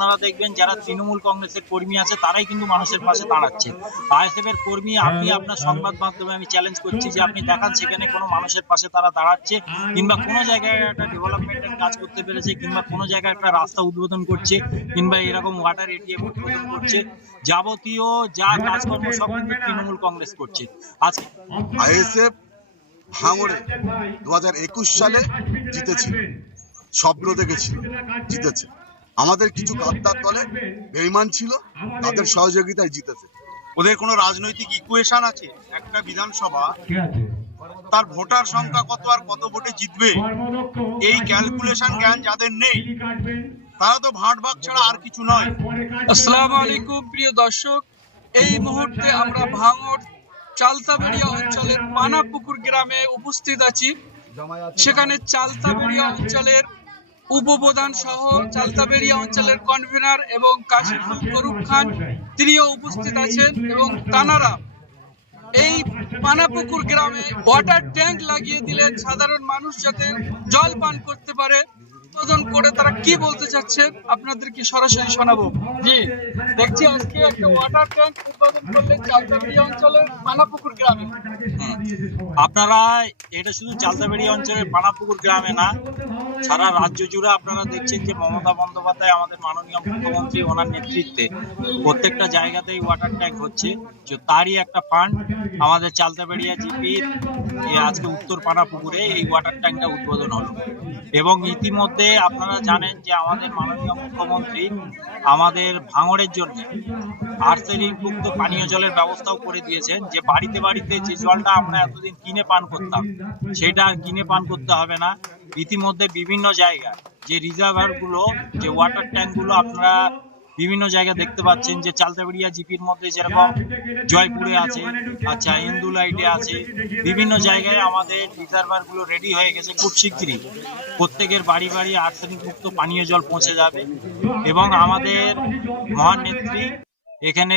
আপনারা দেখবেন যারা তৃণমূল কংগ্রেসের কর্মী আছে, তারাই কিন্তু মানুষের পাশে দাঁড়াচ্ছে। আইএসএফ এর কর্মী, আপনি আপনার সংবাদ মাধ্যমে আমি চ্যালেঞ্জ করছি যে আপনি দেখান সেখানে কোনো মানুষের পাশে তারা দাঁড়াচ্ছে, কিংবা কোনো জায়গায় একটা ডেভেলপমেন্টের কাজ করতে পেরেছে, কিংবা কোনো জায়গায় একটা রাস্তা উদ্বোধন করছে, কিংবা এরকম ওয়াটার এটিএম উদ্বোধন করছে। যাবতীয় যা কাজকর্ম সব কিন্তু তৃণমূল কংগ্রেস করছে। আজকে আইএসএফ ভাঙড়ে দু হাজার একুশ সালে জিতেছিল স্বপ্ন দেখেছিল, জিতেছে। আমাদের কিছু গাদ্দার দলে বেইমান ছিল, তাদের সহযোগিতায় জিতেছে। ওদের কোনো রাজনৈতিক ইকুয়েশন আছে? একটা বিধানসভা, তার ভোটার সংখ্যা কত আর কত ভোটে জিতবে? এই ক্যালকুলেশন জ্ঞান যাদের নেই, তারা তো ভাট ভাগ ছাড়া আর কিছু নয়। আসসালামু আলাইকুম, প্রিয় দর্শক। এই মুহূর্তে আমরা ভাঙড় চালতাবেড়িয়া অঞ্চলের পানাপুকুর গ্রামে উপস্থিত আছি। সেখানে চালতাবেড়িয়া অঞ্চলের উপপ্রধান সহ চালতাবেড়িয়া অঞ্চলের কনভেনার এবং কাশিফুল করুম খান তিনিও উপস্থিত আছেন এবং তানারা এই পানাপুকুর গ্রামে ওয়াটার ট্যাঙ্ক লাগিয়ে দিলেন সাধারণ মানুষ যাতে জল পান করতে পারে। উদ্বোধন করে তারা কি বলতে চাচ্ছেন আপনাদেরকে সরাসরি শোনাবো? জি, দেখছি আজকে একটা ওয়াটার ট্যাঙ্ক উদ্বোধন করলেন চালতাবিড়ি অঞ্চলের পানাপুকুর গ্রামে। আপনারা, এটা শুধু চালতাবাড়ি অঞ্চলের পানাপুকুর গ্রামে না সারা রাজ্য জুড়ে আপনারা দেখছেন যে মমতা বন্দ্যোপাধ্যায় আমাদের মাননীয় মুখ্যমন্ত্রী, ওনার নেতৃত্বে প্রত্যেকটা জায়গাতেই ওয়াটার ট্যাঙ্ক হচ্ছে। যে তারই একটা ফান্ড আমাদের চালতাবাড়িয়া জিপির আজকে উত্তর পানাপুকুরে এই ওয়াটার ট্যাঙ্কটা উদ্বোধন হলো। এবং ইতিমধ্যে আপনারা জানেন যে আমাদের মাননীয় মুখ্যমন্ত্রী আমাদের ভাঙড়ের জন্য আর্সেনিক মুক্ত পানীয় জলের ব্যবস্থাও করে দিয়েছেন যে বাড়িতে বাড়িতে যে জলটা আমরা এতদিন কিনে পান করতাম, সেটা কিনে পান করতে হবে না। ইতিমধ্যে বিভিন্ন জায়গা, যে রিজার্ভারগুলো, যে ওয়াটার ট্যাঙ্কগুলো আপনারা বিভিন্ন জায়গায় দেখতে পাচ্ছেন, যে চালতাবেড়িয়া জিপির মধ্যে যেরকম জয়পুরে আছে আচ্ছা ইন্দুলাইটে আছে, বিভিন্ন জায়গায় আমাদের রিজার্ভারগুলো রেডি হয়ে গেছে খুব শিগগিরই। প্রত্যেকের বাড়ি বাড়ি আর্সেনিক মুক্ত পানীয় জল পৌঁছে যাবে এবং আমাদের মহান নেত্রী, এখানে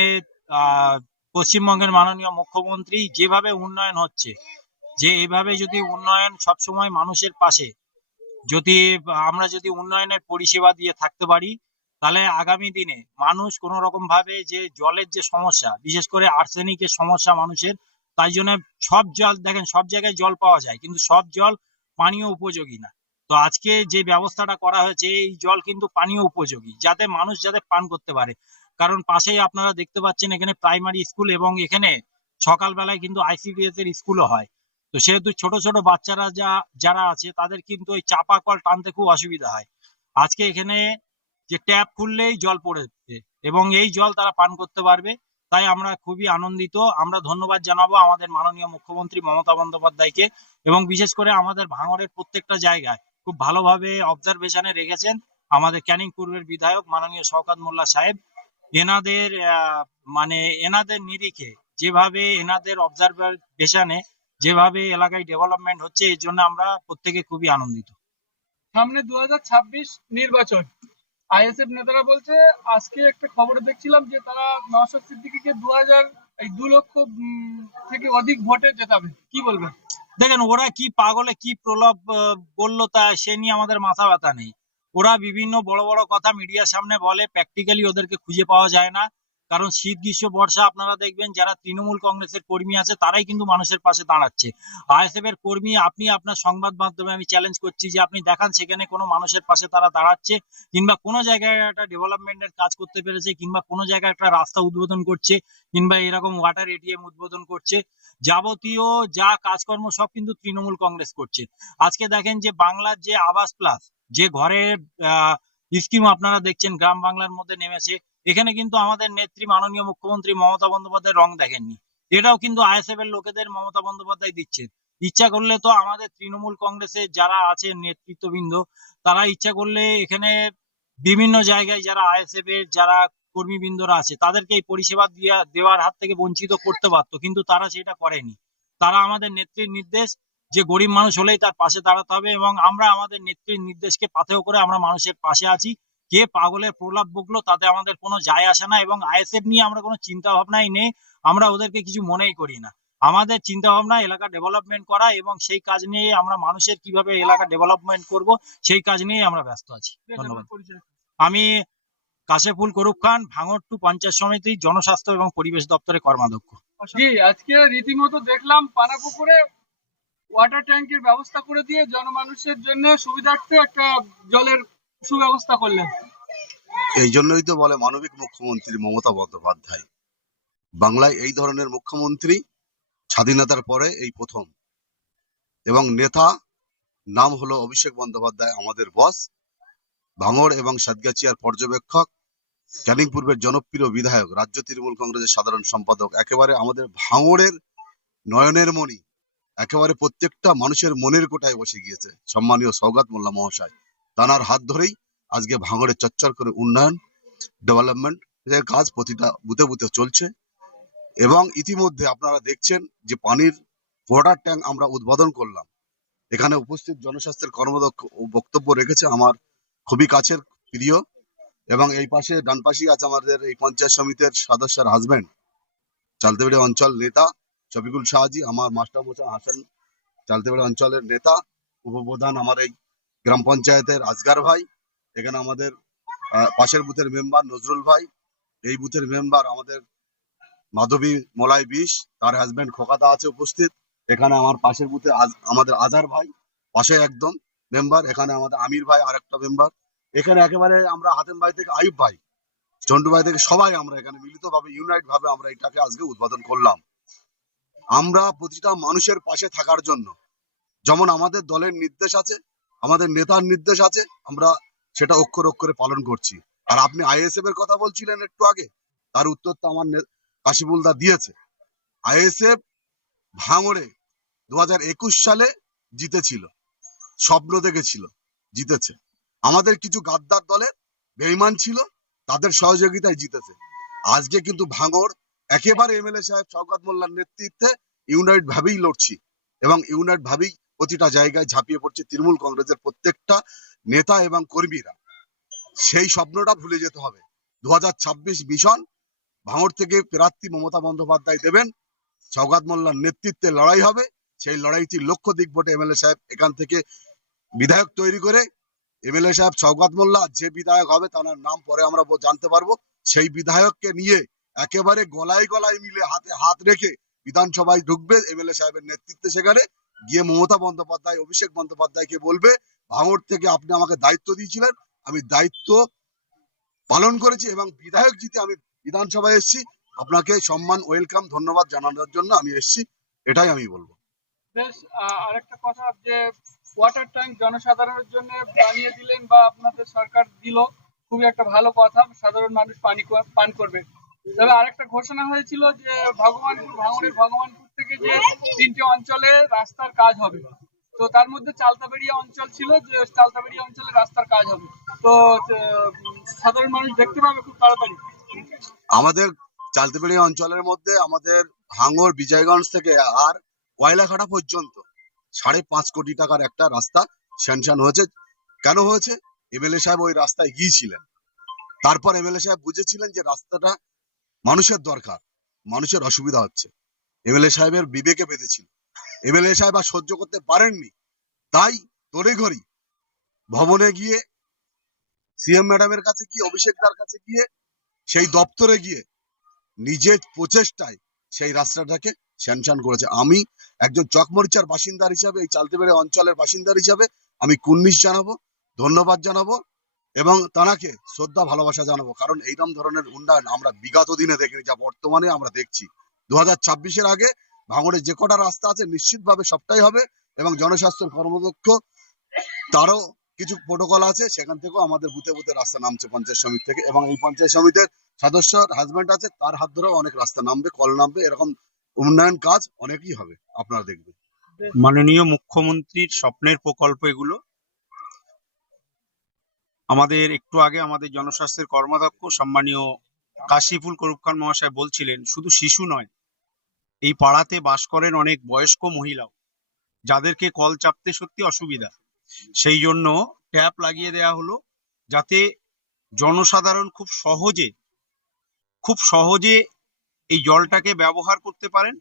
পশ্চিমবঙ্গের মাননীয় মুখ্যমন্ত্রী যেভাবে উন্নয়ন হচ্ছে, যে এভাবে যদি উন্নয়ন সবসময় মানুষের পাশে যদি আমরা যদি উন্নয়নের পরিষেবা দিয়ে থাকতে পারি, তাহলে আগামী দিনে মানুষ কোনো রকম ভাবে যে জলের যে সমস্যা, বিশেষ করে আর্সেনিকের সমস্যা মানুষের, তাই জন্য সব জল, দেখেন সব জায়গায় জল পাওয়া যায়, কিন্তু সব জল পানীয় উপযোগী না। তো আজকে যে ব্যবস্থাটা করা হয়েছে, এই জল কিন্তু পানীয় উপযোগী, যাতে মানুষ যাতে পান করতে পারে। কারণ পাশেই আপনারা দেখতে পাচ্ছেন এখানে প্রাইমারি স্কুল এবং এখানে সকালবেলায় কিন্তু আইসিডিএস এর স্কুলও হয়। তো সেহেতু ছোট ছোট বাচ্চারা যা, যারা আছে, তাদের কিন্তু ওই চাপা কল টানতে খুব অসুবিধা হয়। আজকে এখানে যে ট্যাপ খুললেই জল পড়েছে এবং এই জল তারা পান করতে পারবে। তাই আমরা খুবই আনন্দিত। আমরা ধন্যবাদ জানাব আমাদের মাননীয় মুখ্যমন্ত্রী মমতা বন্দ্যোপাধ্যায়কে এবং বিশেষ করে আমাদের ভাঙড়ের প্রত্যেকটা জায়গায় খুব ভালোভাবে অবজারভেশনে রেখেছেন আমাদের ক্যানিং পূর্বের বিধায়ক মাননীয় শওকাত মোল্লা সাহেব। এনাদের মানে এনাদের নিরিখে যেভাবে এনাদের অবজারভেশনে যেভাবে এলাকায় ডেভেলপমেন্ট হচ্ছে এর জন্য আমরা প্রত্যেকে খুবই আনন্দিত। সামনে দুহাজার ছাব্বিশ নির্বাচন। আইএসএফ নেতারা বলছে আজকে একটা খবরে দেখছিলাম যে তারা নওশাদ সিদ্দিকীকে দু হাজার এই দু লক্ষ থেকে অধিক ভোটে জেতাবে। কি বলবেন? দেখেন ওরা কি পাগলে কি প্রলোভ বলল তা সে নিয়ে আমাদের মাথা ব্যথা নেই। ওরা বিভিন্ন বড় বড় কথা মিডিয়ার সামনে বলে প্র্যাকটিক্যালি ওদেরকে খুঁজে পাওয়া যায় না। কারণ শীত, গ্রীষ্ম, বর্ষা, আপনারা দেখবেন যারা তৃণমূল কংগ্রেসের কর্মী আছে, তারাই কিন্তু মানুষের পাশে দাঁড়াচ্ছে। আইএসএফ এর কর্মী, আপনি আপনার সংবাদ মাধ্যমে আমি চ্যালেঞ্জ করছি যে আপনি দেখান সেখানে কোনো মানুষের পাশে তারা দাঁড়াচ্ছে, কিংবা কোনো জায়গায় একটা ডেভেলপমেন্টের কাজ করতে পেরেছে, কিংবা কোনো জায়গায় একটা রাস্তা উদ্বোধন করছে, কিংবা এরকম ওয়াটার এটিএম উদ্বোধন করছে। যাবতীয় যা কাজকর্ম সব কিন্তু তৃণমূল কংগ্রেস করছে। আজকে দেখেন যে বাংলার যে আবাস প্লাস যে ঘরের স্কিম আপনারা দেখছেন, গ্রাম বাংলার মধ্যে নেমেছে এখানে কিন্তু আমাদের নেত্রী মাননীয় মুখ্যমন্ত্রী মমতা বন্দ্যোপাধ্যায় রং দেখেননি। এটাও কিন্তু আইএসএফ এর লোকেদের মমতা বন্দ্যোপাধ্যায় দিচ্ছেন ইচ্ছা করলে তো আমাদের তৃণমূল কংগ্রেসের যারা আছে নেতৃত্ববৃন্দ, তারা ইচ্ছা করলে এখানে বিভিন্ন জায়গায় যারা আইএসএফ এর যারা কর্মীবৃন্দরা আছে, তাদেরকে এই পরিষেবা দিয়া, দেওয়ার হাত থেকে বঞ্চিত করতে পারতো কিন্তু তারা সেটা করেনি। তারা আমাদের নেত্রীর নির্দেশ যে গরিব মানুষ হলেই তার পাশে দাঁড়াতে হবে এবং আমরা আমাদের নেত্রীর নির্দেশকে পাথেয় করে আমরা মানুষের পাশে আছি। কে পাগলের প্রলাপ বকলো তাতে আমাদের কোনো যায় আসে না এবং আইএসএফ নিয়ে আমরা কোনো চিন্তা ভাবনাই নেই আমরা ওদেরকে কিছু মনেই করি না। আমাদের চিন্তা ভাবনা এলাকা ডেভেলপমেন্ট করা এবং সেই কাজ নিয়ে আমরা মানুষের কীভাবে এলাকা ডেভেলপমেন্ট করব সেই কাজ নিয়ে আমরা ব্যস্ত আছি। ধন্যবাদ। আমি কাশেফুল করুপ খান ভাঙর টু পঞ্চায়েত সমিতি জনস্বাস্থ্য এবং পরিবেশ দপ্তরের কর্মাধ্যক্ষ। জি আজকে রীতিমতো দেখলাম পানাপুকুরে ওয়াটার ট্যাঙ্কের ব্যবস্থা করে দিয়ে জনমানুষের জন্য সুবিধার্থে একটা জলের সুব্যবস্থা করলেন। এই জন্যই তো বলে মানবিক মুখ্যমন্ত্রী মমতা বন্দ্যোপাধ্যায়। বাংলায় এই ধরনের মুখ্যমন্ত্রী স্বাধীনতার পরে এই প্রথম। এবং নেতা নাম হলো অভিষেক বন্দ্যোপাধ্যায়, আমাদের বস। ভাঙড় এবং সাতগাছিয়ার পর্যবেক্ষক, ক্যানিং পূর্বের জনপ্রিয় বিধায়ক, রাজ্য তৃণমূল কংগ্রেসের সাধারণ সম্পাদক, একেবারে আমাদের ভাঙড়ের নয়নের মণি, একেবারে প্রত্যেকটা মানুষের মনের কোটায় বসে গিয়েছে। সম্মানীয় সৌগাত মোল্লা মহাশয়। তানার হাত ধরেই আজকে ভাঙড়ে চচ্চর করে উন্নয়ন ডেভেলপমেন্ট এর কাজ প্রতিটা বুথে বুথে চলছে। এবং ইতিমধ্যে আপনারা দেখছেন যে পানির ওয়াটার ট্যাঙ্ক আমরা উদ্বোধন করলাম। এখানে উপস্থিত জনস্বাস্থ্যের কর্মদক্ষ বক্তব্য রেখেছে আমার খুবই কাছের প্রিয় এবং এই পাশে ডান পাশেই আছে আমাদের এই পঞ্চায়েত সমিতির সদস্যের হাজবেন্ড চালতেবাড়ি অঞ্চল নেতা শফিকুল শাহজি, আমার মাস্টারমশাই হাসান, চালতেবাড়ি অঞ্চলের নেতা, উপপ্রধান আমার এই গ্রাম পঞ্চায়েতের আজগার ভাই, এখানে আমাদের পাশের বুথের মেম্বার নজরুল ভাই, এই বুথের মেম্বার আমাদের মাধবী মলাই বিশ, তার হাজবেন্ড খোকাতা আছে উপস্থিত, এখানে আমার পাশের বুথে আমাদের আজার ভাই, পাশে একদম মেম্বার, এখানে আমাদের আমির ভাই আরেকটা মেম্বার, এখানে একেবারে আমরা হাতেম ভাই থেকে আয়ুব ভাই, চন্ডু ভাই থেকে সবাই আমরা এখানে মিলিত ভাবে ইউনাইট ভাবে আমরা এটাকে আজকে উদ্বোধন করলাম। আমরা প্রতিটা মানুষের পাশে থাকার জন্য, যেমন আমাদের দলের নির্দেশ আছে আমাদের নেতার নির্দেশ আছে, আমরা সেটা অক্ষর অক্ষরে পালন করছি। আর আপনি আইএসএফ এর কথা বলছিলেন একটু আগে, তার উত্তর তো আমার কাশিবুল দা দিয়েছে। আইএসএফ ভাঙড়ে দু সালে জিতেছিল, স্বপ্ন দেখেছিল, জিতেছে। আমাদের কিছু গাদ্দার দলের বেইমান ছিল, তাদের সহযোগিতায় জিতেছে। আজকে কিন্তু ভাঙড় একেবারে এমএলএ সাহেব, শওকত মোল্লার নেতৃত্বে ইউনাইট ভাবেই লড়ছি এবং ইউনাইট ভাবেই প্রতিটা জায়গায় ঝাঁপিয়ে পড়ছে তৃণমূল কংগ্রেসের প্রত্যেকটা নেতা এবং কর্মীরা। সেই স্বপ্নটা ভুলে যেতে হবে। দু মিশন ভাঙড় থেকে প্রার্থী মমতা বন্দ্যোপাধ্যায় দেবেন। সৌগাত মোল্লার নেতৃত্বে লড়াই হবে। সেই লড়াইটি লক্ষ্য দিক ভোটে এমএলএ সাহেব এখান থেকে বিধায়ক তৈরি করে এমএলএ সাহেব সৌগাত মোল্লা যে বিধায়ক হবে তার নাম পরে আমরা জানতে পারব। সেই বিধায়ককে নিয়ে একেবারে গলায় গলায় মিলে হাতে হাত রেখে বিধানসভায় ঢুকবে এমএলএ সাহেবের নেতৃত্বে সেখানে। গিয়ে মমতা বন্দ্যোপাধ্যায়, অভিষেক বন্দ্যোপাধ্যায়কে বলবে, ভাঙড় থেকে আপনি আমাকে দায়িত্ব দিয়েছিলেন, আমি দায়িত্ব পালন করেছি এবং বিধায়ক জিতে আমি বিধানসভায় এসেছি। আপনাকে সম্মান, ওয়েলকাম, ধন্যবাদ জানানোর জন্য আমি এসেছি, এটাই আমি বলব। বেশ আরেকটা কথা যে ওয়াটার ট্যাঙ্ক জনসাধারণের জন্য বানিয়ে দিলেন বা আপনাদের সরকার দিল, খুবই একটা ভালো কথা, সাধারণ মানুষ পানি পান করবে। তবে আরেকটা ঘোষণা হয়েছিল যে ভগবানপুর ভাঙড়ের ভগবানপুর থেকে যে তিনটে অঞ্চলে রাস্তার কাজ হবে। তো তার মধ্যে চালতাবেড়িয়া অঞ্চল ছিল যে চালতাবেড়িয়া অঞ্চলে রাস্তার কাজ হবে। তো সাধারণ মানুষ দেখতে পাবে খুব তাড়াতাড়ি। আমাদের চালতেবাড়ি অঞ্চলের মধ্যে আমাদের ভাঙর বিজয়গঞ্জ থেকে আর কয়লাখাটা পর্যন্ত সাড়ে পাঁচ কোটি টাকার একটা রাস্তা স্যাংশন হয়েছে। কেন হয়েছে? এমএলএ সাহেব ওই রাস্তায় গিয়েছিলেন। তারপর এমএলএ সাহেব বুঝেছিলেন যে রাস্তাটা মানুষের দরকার মানুষের অসুবিধা হচ্ছে। এমএলএ সাহেবের বিবেকে বেঁধেছিল। এমএলএ সাহেব আর সহ্য করতে পারেননি। তাই তোরে ঘড়ি ভবনে গিয়ে, সিএম ম্যাডামের কাছে গিয়ে, অভিষেক দার কাছে গিয়ে, সেই দপ্তরে গিয়ে, নিজের প্রচেষ্টায় সেই রাস্তাটাকে স্যাংশন করেছে। আমি একজন চকমরিচার বাসিন্দার হিসাবে, এই চালতেবেড়ে অঞ্চলের বাসিন্দার হিসাবে আমি কুর্নিশ জানাব, ধন্যবাদ জানাব এবং তানাকে শ্রদ্ধা, ভালোবাসা জানাব। কারণ এইরকম ধরনের উন্নয়ন আমরা বিগত দিনে দেখিনি, যা বর্তমানে আমরা দেখছি। দু ছাব্বিশের আগে ভাঙড়ে যে কটা রাস্তা আছে নিশ্চিতভাবে সবটাই হবে এবং জনস্বাস্থ্য কর্মদক্ষ তারও কিছু প্রোটোকল আছে। সেখান থেকেও আমাদের বুথে বুথে রাস্তা নামছে পঞ্চায়েত সমিতি থেকে এবং এই পঞ্চায়েত সমিতির সদস্য হাজবেন্ড আছে, তার হাত ধরেও অনেক রাস্তা নামবে, কল নামবে, এরকম উন্নয়ন কাজ অনেকই হবে, আপনারা দেখবেন। মাননীয় মুখ্যমন্ত্রীর স্বপ্নের প্রকল্প এগুলো। আমাদের একটু আগে আমাদের জনস্বাস্থ্যের কর্মাধ্যক্ষ, সম্মানীয় কাশিফুল করুপ খান মহাশয় বলছিলেন, শুধু শিশু নয়, এই পাড়াতে বাস করেন অনেক বয়স্ক মহিলাও, যাদেরকে কল চাপতে সত্যি অসুবিধা। সেই জন্য ট্যাপ লাগিয়ে দেয়া হলো যাতে জনসাধারণ খুব সহজে খুব সহজে এই জলটাকে ব্যবহার করতে পারেন।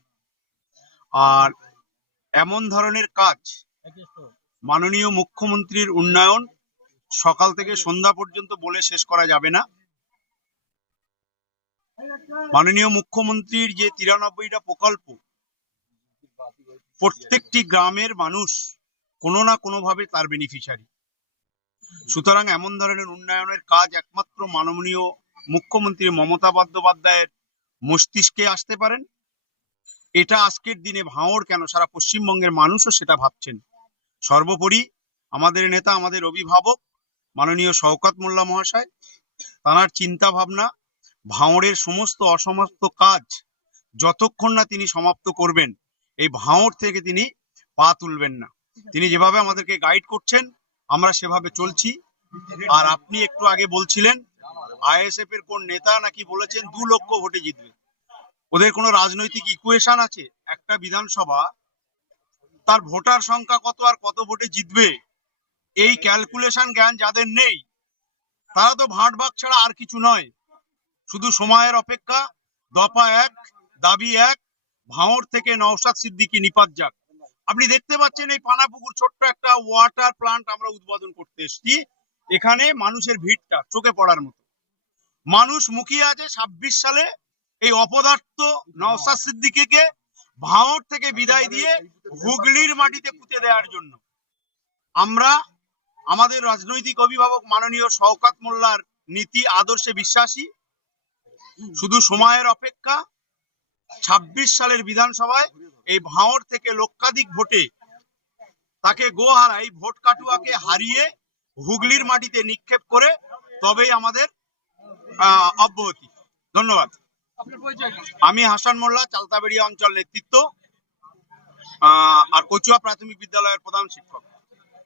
আর এমন ধরনের কাজ মাননীয় মুখ্যমন্ত্রীর উন্নয়ন সকাল থেকে সন্ধ্যা পর্যন্ত বলে শেষ করা যাবে না। মাননীয় মুখ্যমন্ত্রীর যে তিরানব্বইটা প্রকল্প, প্রত্যেকটি গ্রামের মানুষ কোনো না কোনোভাবে তার বেনিফিশিয়ারি সুতরাং এমন ধরনের উন্নয়নের কাজ একমাত্র মাননীয় মুখ্যমন্ত্রী মমতা বন্দ্যোপাধ্যায়ের মস্তিষ্কে আসতে পারেন। এটা আজকের দিনে ভাঙড় কেন, সারা পশ্চিমবঙ্গের মানুষও সেটা ভাবছেন। সর্বোপরি আমাদের নেতা, আমাদের অভিভাবক, মাননীয় শওকত মোল্লা মহাশয়, তাঁর চিন্তা ভাবনা ভাঁড়ের সমস্ত অসমাপ্ত কাজ যতক্ষণ না তিনি সমাপ্ত করবেন, এই ভাঁড় থেকে তিনি পা তুলবেন না। তিনি যেভাবে আমাদেরকে গাইড করছেন, আমরা সেভাবে চলছি। আর আপনি একটু আগে বলছিলেন আইএসএফ এর কোন নেতা নাকি বলেছেন, দু লক্ষ ভোটে জিতবে। ওদের কোনো রাজনৈতিক ইকুয়েশন আছে? একটা বিধানসভা, তার ভোটার সংখ্যা কত আর কত ভোটে জিতবে? এই ক্যালকুলেশন জ্ঞান যাদের নেই, তারা তো ভাট ভাগ ছাড়া আর কিছু নয়। শুধু সময়ের অপেক্ষা, দফা এক, দাবি এক ভাঁড় থেকে নওশাদ সিদ্দিকী নিপাত যাক। আপনি দেখতে পাচ্ছেন এই পানাপুকুর ছোট্ট একটা ওয়াটার প্লান্ট আমরা উদ্বোধন করতে এসেছি। এখানে মানুষের ভিড়টা চোখে পড়ার মতো। মানুষ মুখিয়ে আছে ছাব্বিশ সালে এই অপদার্থ নওশাদ সিদ্দিকীকে ভাঁড় থেকে বিদায় দিয়ে হুগলির মাটিতে পুঁতে দেওয়ার জন্য। আমরা আমাদের রাজনৈতিক অভিভাবক মাননীয় শওকাত মোল্লার নীতি, আদর্শে বিশ্বাসী। শুধু সময়ের অপেক্ষা ছাব্বিশ সালের বিধানসভায় এই ভাঁড় থেকে লক্ষাধিক ভোটে তাকে গোহারা এই ভোট কাটুয়াকে হারিয়ে হুগলির মাটিতে নিক্ষেপ করে তবেই আমাদের আহ, অব্যাহতি। ধন্যবাদ। আমি হাসান মোল্লা চালতাবেড়িয়া অঞ্চল নেতৃত্ব আহ, আর কচুয়া প্রাথমিক বিদ্যালয়ের প্রধান শিক্ষক।